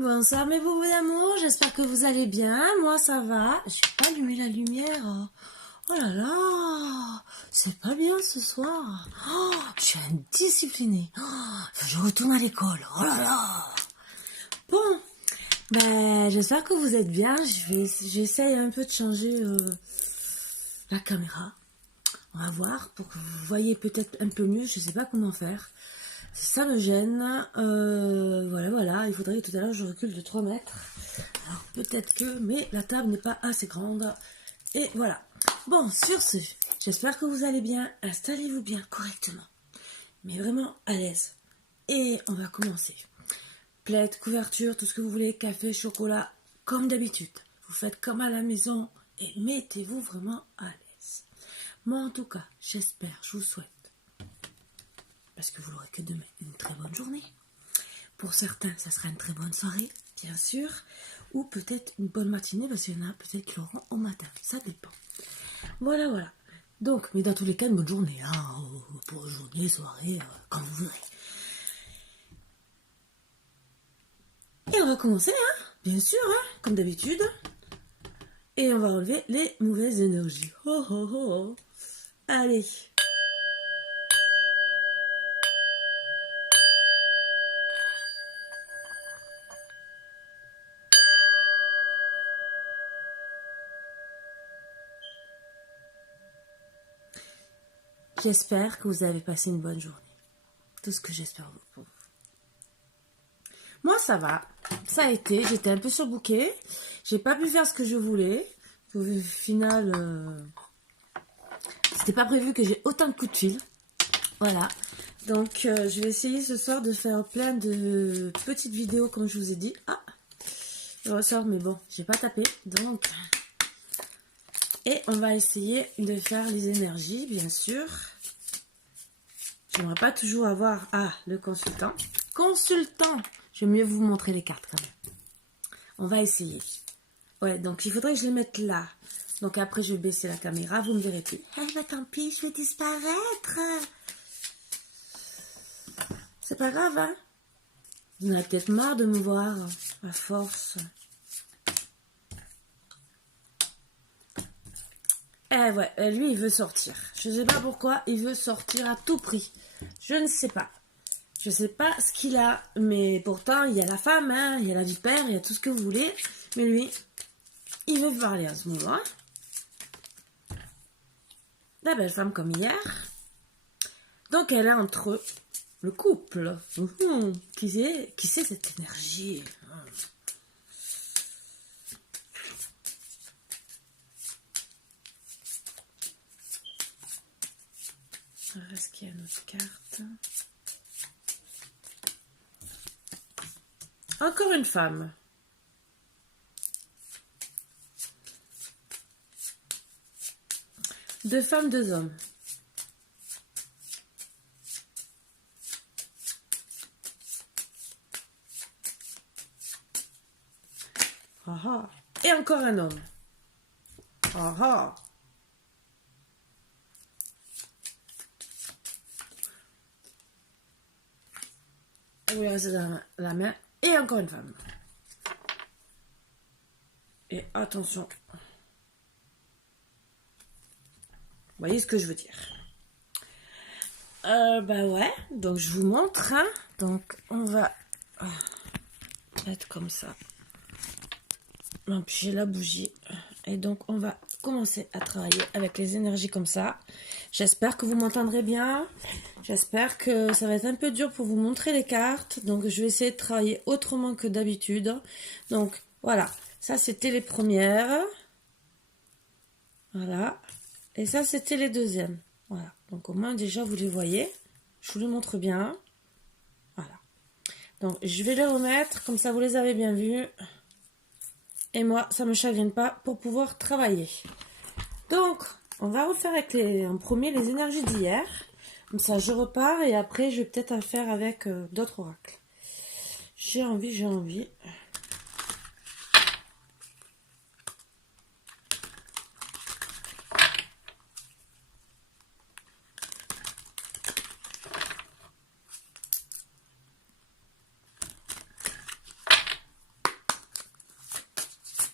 Bonsoir mes beaux d'amour, j'espère que vous allez bien, moi ça va. J'ai pas allumé la lumière. Oh là là, c'est pas bien ce soir. Oh, je suis indisciplinée. Oh, je retourne à l'école. Oh là là. Bon, j'espère que vous êtes bien. J'essaye un peu de changer la caméra. On va voir pour que vous voyez peut-être un peu mieux. Je sais pas comment faire. Ça me gêne. Voilà. Il faudrait que tout à l'heure je recule de 3 mètres. Alors peut-être que, mais la table n'est pas assez grande. Et voilà. Bon, sur ce, j'espère que vous allez bien. Installez-vous bien correctement. Mais vraiment à l'aise. Et on va commencer. Plaid, couverture, tout ce que vous voulez, café, chocolat, comme d'habitude. Vous faites comme à la maison et mettez-vous vraiment à l'aise. Moi en tout cas, j'espère, je vous souhaite, parce que vous l'aurez que demain, une très bonne journée. Pour certains, ça sera une très bonne soirée, bien sûr, ou peut-être une bonne matinée, parce qu'il y en a peut-être qui l'auront au matin, ça dépend. Voilà. Donc, mais dans tous les cas, une bonne journée, hein, pour journée, soirée, quand vous voudrez. Et on va commencer, hein, bien sûr, hein, comme d'habitude. Et on va enlever les mauvaises énergies. Oh. Allez. J'espère que vous avez passé une bonne journée. Tout ce que j'espère pour vous. Moi, ça va. Ça a été. J'étais un peu surbookée. J'ai pas pu faire ce que je voulais. Au final, c'était pas prévu que j'ai autant de coups de fil. Voilà. Donc, je vais essayer ce soir de faire plein de petites vidéos, comme je vous ai dit. Ah, je ressors, mais bon, j'ai pas tapé. Donc, et on va essayer de faire les énergies, bien sûr. J'aimerais pas toujours avoir... Ah, le consultant. Consultant! Je vais mieux vous montrer les cartes quand même. On va essayer. Ouais, donc il faudrait que je les mette là. Donc après, je vais baisser la caméra, vous me verrez plus. Tant pis, je vais disparaître. C'est pas grave, hein? Vous en avez peut-être marre de me voir, à force. Lui, il veut sortir. Je sais pas pourquoi, il veut sortir à tout prix. Je ne sais pas. Je sais pas ce qu'il a, mais pourtant, il y a la femme, hein, il y a la vipère, il y a tout ce que vous voulez. Mais lui, il veut parler à ce moment. La belle femme comme hier. Donc, elle est entre le couple. Qui sait cette énergie? Est-ce qu'il y a une autre carte? Encore une femme. Deux femmes, deux hommes. Et encore un homme. Vous restez dans la main. Et encore une femme. Et attention. Vous voyez ce que je veux dire? Ouais. Donc je vous montre. Hein. Donc on va mettre comme ça. Donc j'ai la bougie. Et donc on va commencer à travailler avec les énergies comme ça. J'espère que vous m'entendrez bien. J'espère que ça va être un peu dur pour vous montrer les cartes. Donc je vais essayer de travailler autrement que d'habitude. Donc voilà. Ça c'était les premières. Voilà. Et ça c'était les deuxièmes. Voilà. Donc au moins déjà vous les voyez. Je vous les montre bien. Voilà. Donc je vais les remettre. Comme ça vous les avez bien vus. Et moi, ça ne me chagrine pas pour pouvoir travailler. Donc, on va refaire avec en premier les énergies d'hier. Comme ça, je repars et après, je vais peut-être en faire avec d'autres oracles. J'ai envie.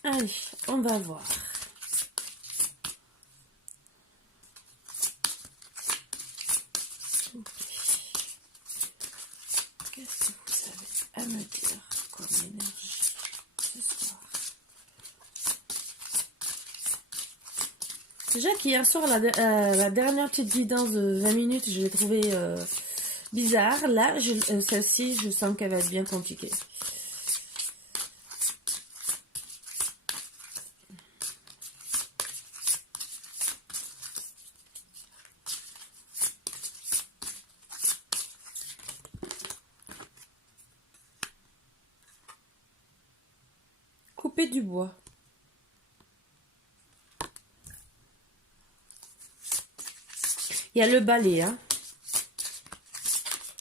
Allez, on va voir. Qu'est-ce que vous avez à me dire comme énergie ce soir? Déjà qu'hier soir, la dernière petite guidance de 20 minutes, je l'ai trouvée bizarre. Là, celle-ci, je sens qu'elle va être bien compliquée. Couper du bois. Il y a le balai, hein.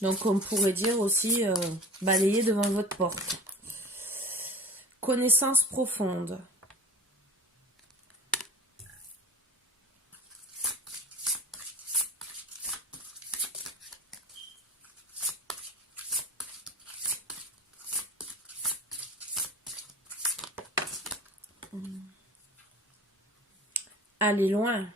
Donc on pourrait dire aussi balayer devant votre porte. Connaissance profonde. Aller loin.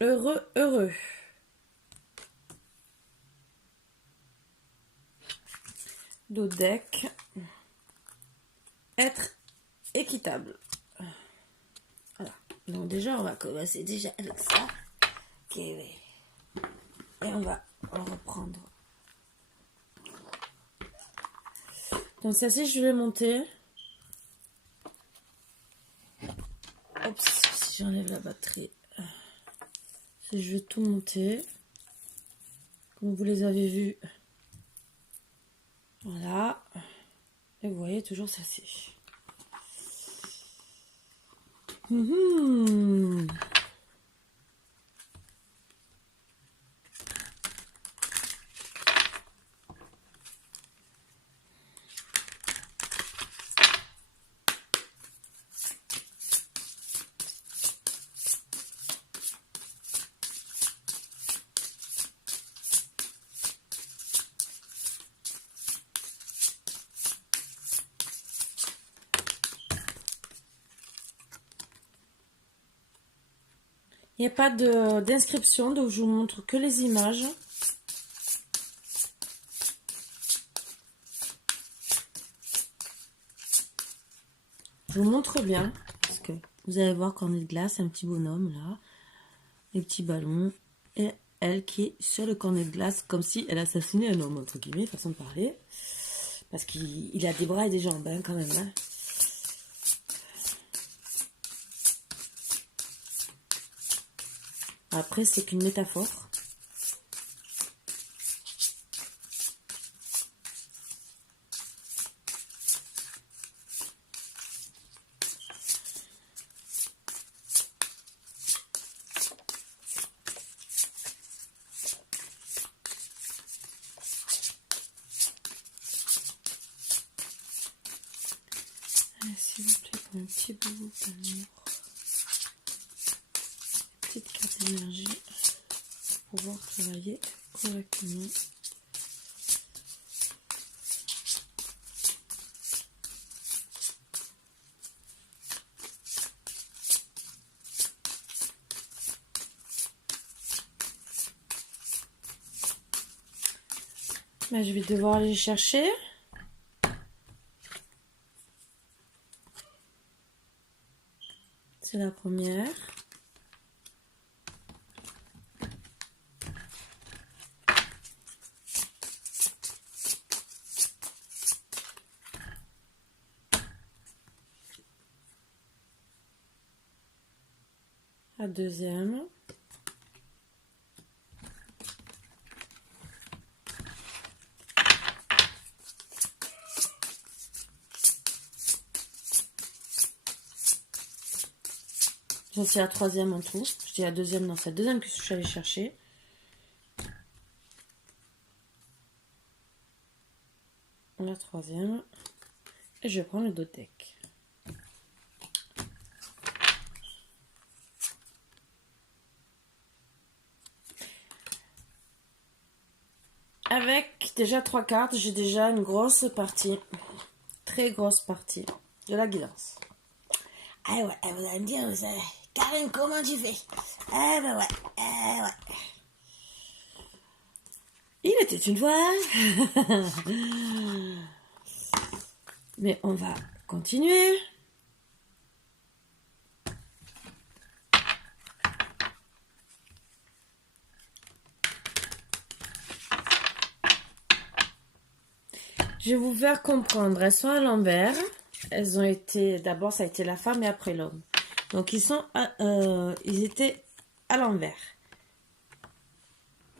Heureux, heureux. Dodeck. Être équitable. Voilà. Donc déjà, on va commencer déjà avec ça. Ok. Et on va reprendre. Donc ça, si je vais monter. Hop, si j'enlève la batterie. Si je vais tout monter. Comme vous les avez vus. Voilà. Et vous voyez toujours celle-ci. Il n'y a pas d'inscription, donc je vous montre que les images. Je vous montre bien, parce que vous allez voir cornet de glace, un petit bonhomme là, les petits ballons, et elle qui est sur le cornet de glace, comme si elle assassinait un homme, entre guillemets, façon de parler. Parce qu'il a des bras et des jambes, hein, quand même. Hein. Après, c'est qu'une métaphore. S'il vous plaît, pour un petit bout d'amour. Petite carte d'énergie pour pouvoir travailler correctement. Là, je vais devoir aller chercher. C'est la première. La deuxième. J'en suis à la troisième en tout. Je dis la deuxième, non, c'est la deuxième que je suis allée chercher. La troisième. Et je vais prendre le Dodeck. Avec déjà 3 cartes, j'ai déjà une grosse partie, très grosse partie de la guidance. Ah ouais, vous allez me dire, Karine, comment tu fais? Ah ben ouais, ouais. Il était une fois. Mais on va continuer. Je vais vous faire comprendre. Elles sont à l'envers. Elles ont été... D'abord, ça a été la femme et après l'homme. Donc, ils étaient à l'envers.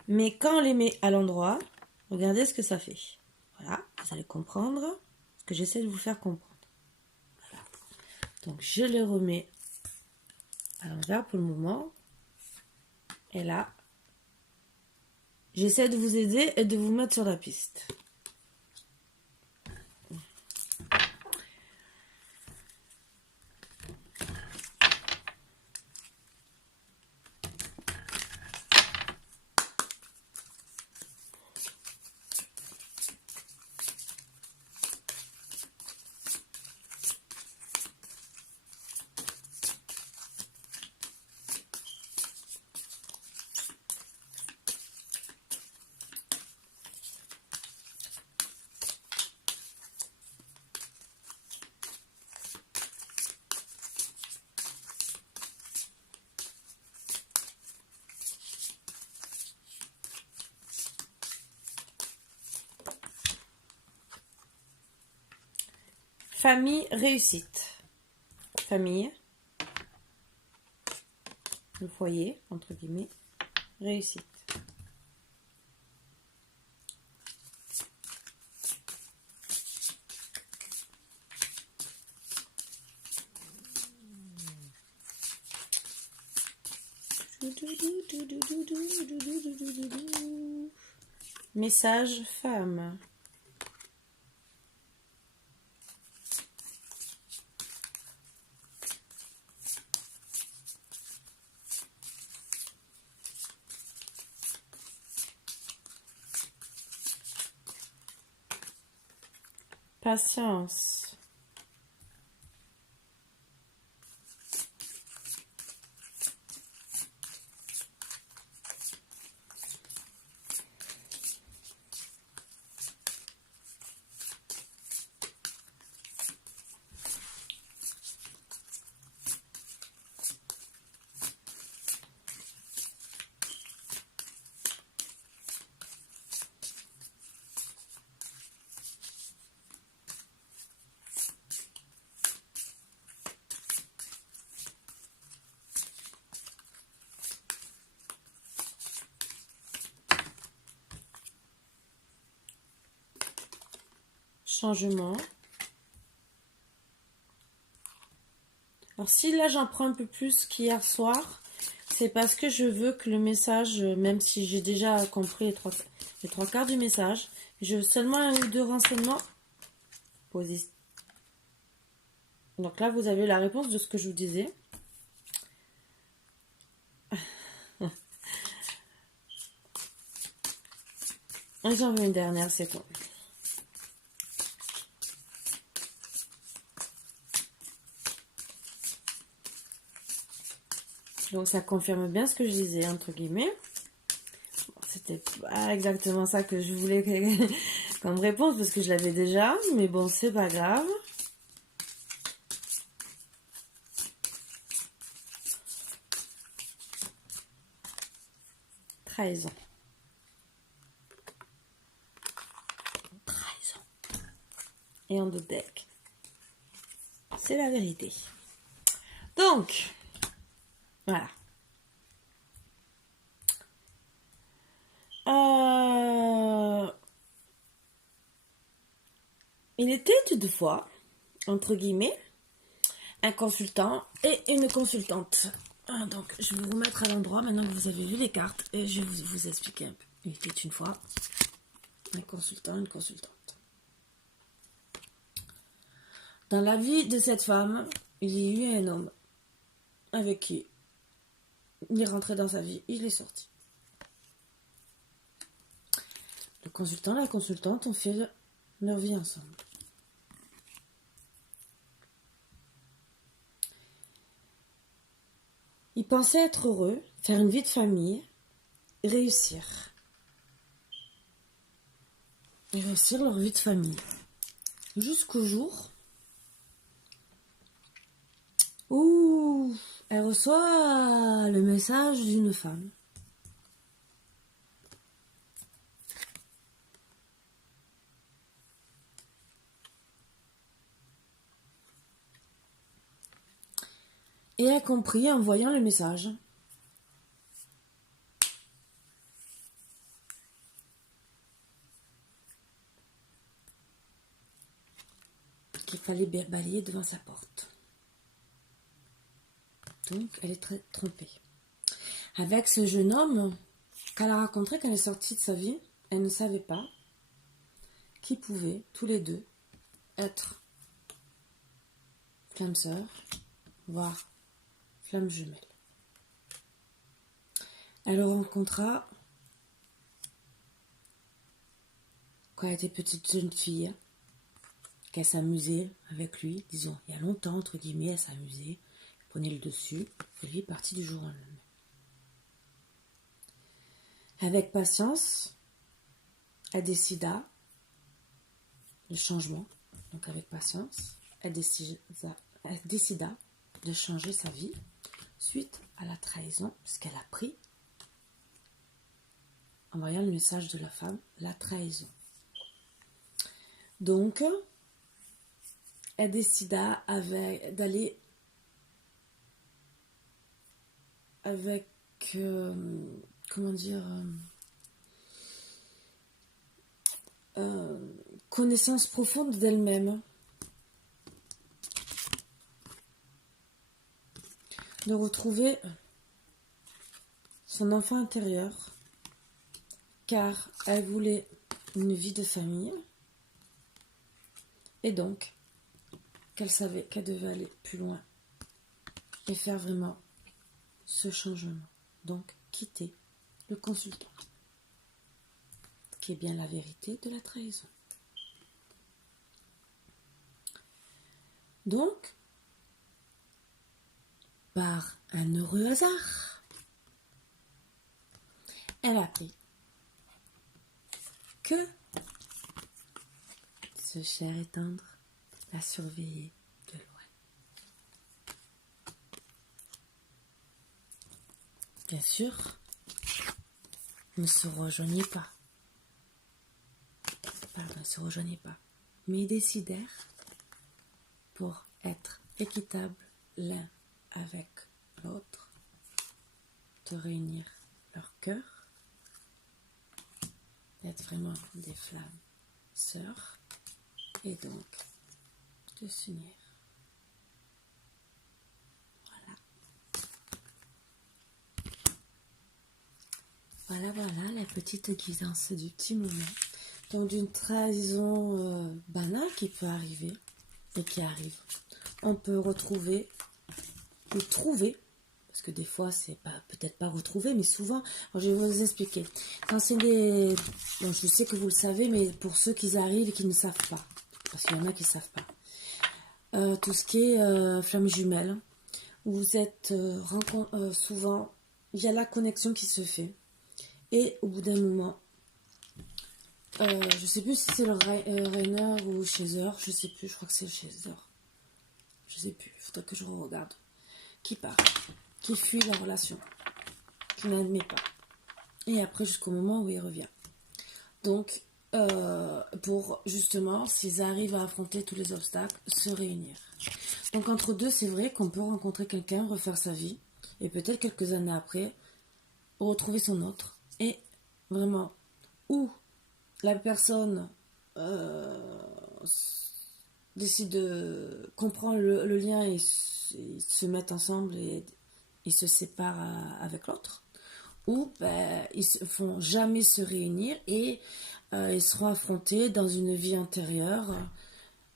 Mais quand on les met à l'endroit, regardez ce que ça fait. Voilà, vous allez comprendre ce que j'essaie de vous faire comprendre. Voilà. Donc, je les remets à l'envers pour le moment. Et là, j'essaie de vous aider et de vous mettre sur la piste. Famille, réussite. Famille, le foyer, entre guillemets, réussite. Message femme. Patience. Changement. Alors si là j'en prends un peu plus qu'hier soir, c'est parce que je veux que le message, même si j'ai déjà compris les trois quarts du message, je veux seulement un ou deux renseignements. Donc là vous avez la réponse de ce que je vous disais. Et j'en veux une dernière, c'est tout. Donc ça confirme bien ce que je disais, entre guillemets. Bon, c'était pas exactement ça que je voulais comme réponse, parce que je l'avais déjà. Mais bon, c'est pas grave. Trahison. Trahison. Et en deux deck. C'est la vérité. Donc, voilà. Il était toutefois, entre guillemets, un consultant et une consultante. Donc, je vais vous remettre à l'endroit maintenant que vous avez vu les cartes et je vais vous expliquer un peu. Il était une fois un consultant, une consultante. Dans la vie de cette femme, il y a eu un homme avec qui il est rentré dans sa vie, il est sorti. consultant, la consultante ont fait leur vie ensemble. Ils pensaient être heureux, faire une vie de famille, réussir. Et réussir leur vie de famille. Jusqu'au jour où elle reçoit le message d'une femme. Et a compris en voyant le message qu'il fallait balayer devant sa porte. Donc, elle est très trompée. Avec ce jeune homme qu'elle a rencontré quand elle est sortie de sa vie, elle ne savait pas qu'ils pouvaient, tous les deux, être flammes sœurs, voire flammes jumelles. Elle le rencontra quand elle était petite jeune fille, qu'elle s'amusait avec lui, disons, il y a longtemps, entre guillemets, elle s'amusait, elle prenait le dessus, et lui est parti du jour au lendemain. Avec patience, elle décida le changement. Donc avec patience, elle décida de changer sa vie suite à la trahison, puisqu'elle a pris, en voyant le message de la femme, la trahison. Donc, elle décida d'aller avec, connaissance profonde d'elle-même. De retrouver son enfant intérieur, car elle voulait une vie de famille, et donc qu'elle savait qu'elle devait aller plus loin et faire vraiment ce changement. Donc quitter le consultant, qui est bien la vérité de la trahison. Donc, par un heureux hasard, elle a appris que ce cher et tendre la surveillait de loin. Bien sûr, ne se rejoignez pas. Mais ils décidèrent, pour être équitables l'un avec l'autre, de réunir leur cœur, d'être vraiment des flammes sœurs, et donc de s'unir. Voilà la petite guidance du petit moment. Donc d'une trahison banale qui peut arriver et qui arrive. On peut retrouver ou trouver, parce que des fois c'est pas peut-être pas retrouver, mais souvent, je vais vous expliquer. Quand c'est des, bon, je sais que vous le savez, mais pour ceux qui arrivent et qui ne savent pas, parce qu'il y en a qui ne savent pas, tout ce qui est flamme jumelle, vous êtes souvent, il y a la connexion qui se fait, et au bout d'un moment, je sais plus si c'est le Rainer ou Chaser, je sais plus, je crois que c'est le Chaser. Je sais plus, il faudrait que je regarde. Qui part, qui fuit la relation, qui n'admet pas. Et après, jusqu'au moment où il revient. Donc, pour justement, s'ils arrivent à affronter tous les obstacles, se réunir. Donc, entre deux, c'est vrai qu'on peut rencontrer quelqu'un, refaire sa vie, et peut-être quelques années après, retrouver son autre. Et vraiment, ou la personne décide de comprendre le lien et se mettent ensemble et ils se séparent avec l'autre, ou ils ne font jamais se réunir et ils seront affrontés dans une vie antérieure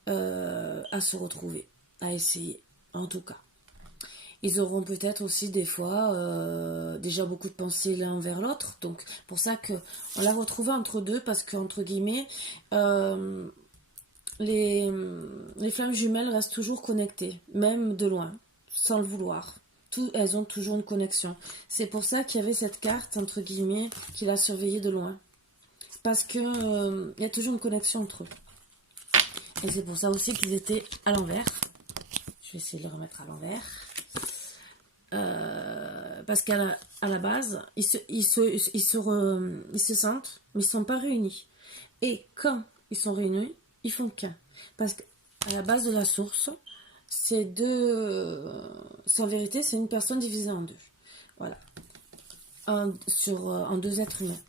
à se retrouver, à essayer en tout cas. Ils auront peut-être aussi des fois déjà beaucoup de pensées l'un vers l'autre. Donc pour ça que on l'a retrouvé entre deux parce que entre guillemets euh, les, les flammes jumelles restent toujours connectées, même de loin, sans le vouloir. Elles ont toujours une connexion. C'est pour ça qu'il y avait cette carte entre guillemets qui l'a surveillée de loin. Parce que il y a toujours une connexion entre eux. Et c'est pour ça aussi qu'ils étaient à l'envers. Je vais essayer de le remettre à l'envers. Parce qu'à la base, ils se sentent, mais ils ne sont pas réunis. Et quand ils sont réunis, ils font qu'un. Parce qu'à la base de la source, c'est deux. En vérité, c'est une personne divisée en deux. Voilà. En deux êtres humains.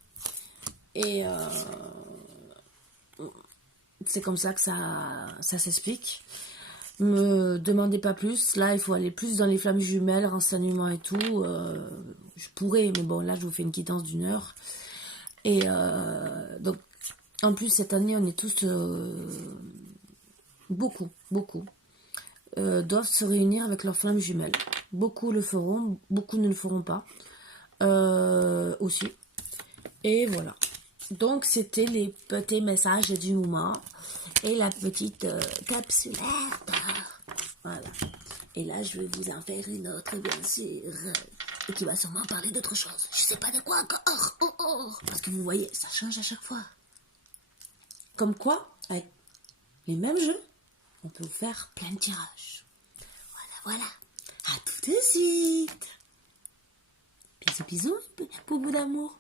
Et c'est comme ça que ça s'explique. Me demandez pas plus. Là, il faut aller plus dans les flammes jumelles, renseignements et tout. Je pourrais, mais bon, là, je vous fais une guidance d'1 heure. Et donc, en plus, cette année, on est tous beaucoup doivent se réunir avec leurs flammes jumelles. Beaucoup le feront, beaucoup ne le feront pas aussi. Et voilà. Donc, c'était les petits messages du moment et la petite capsulette. Voilà. Et là, je vais vous en faire une autre, bien sûr. Et qui va sûrement parler d'autre chose. Je sais pas de quoi encore. Parce que vous voyez, ça change à chaque fois. Comme quoi, avec les mêmes jeux, on peut vous faire plein de tirages. Voilà. À tout de suite. Bisous, bisous, boubou d'amour.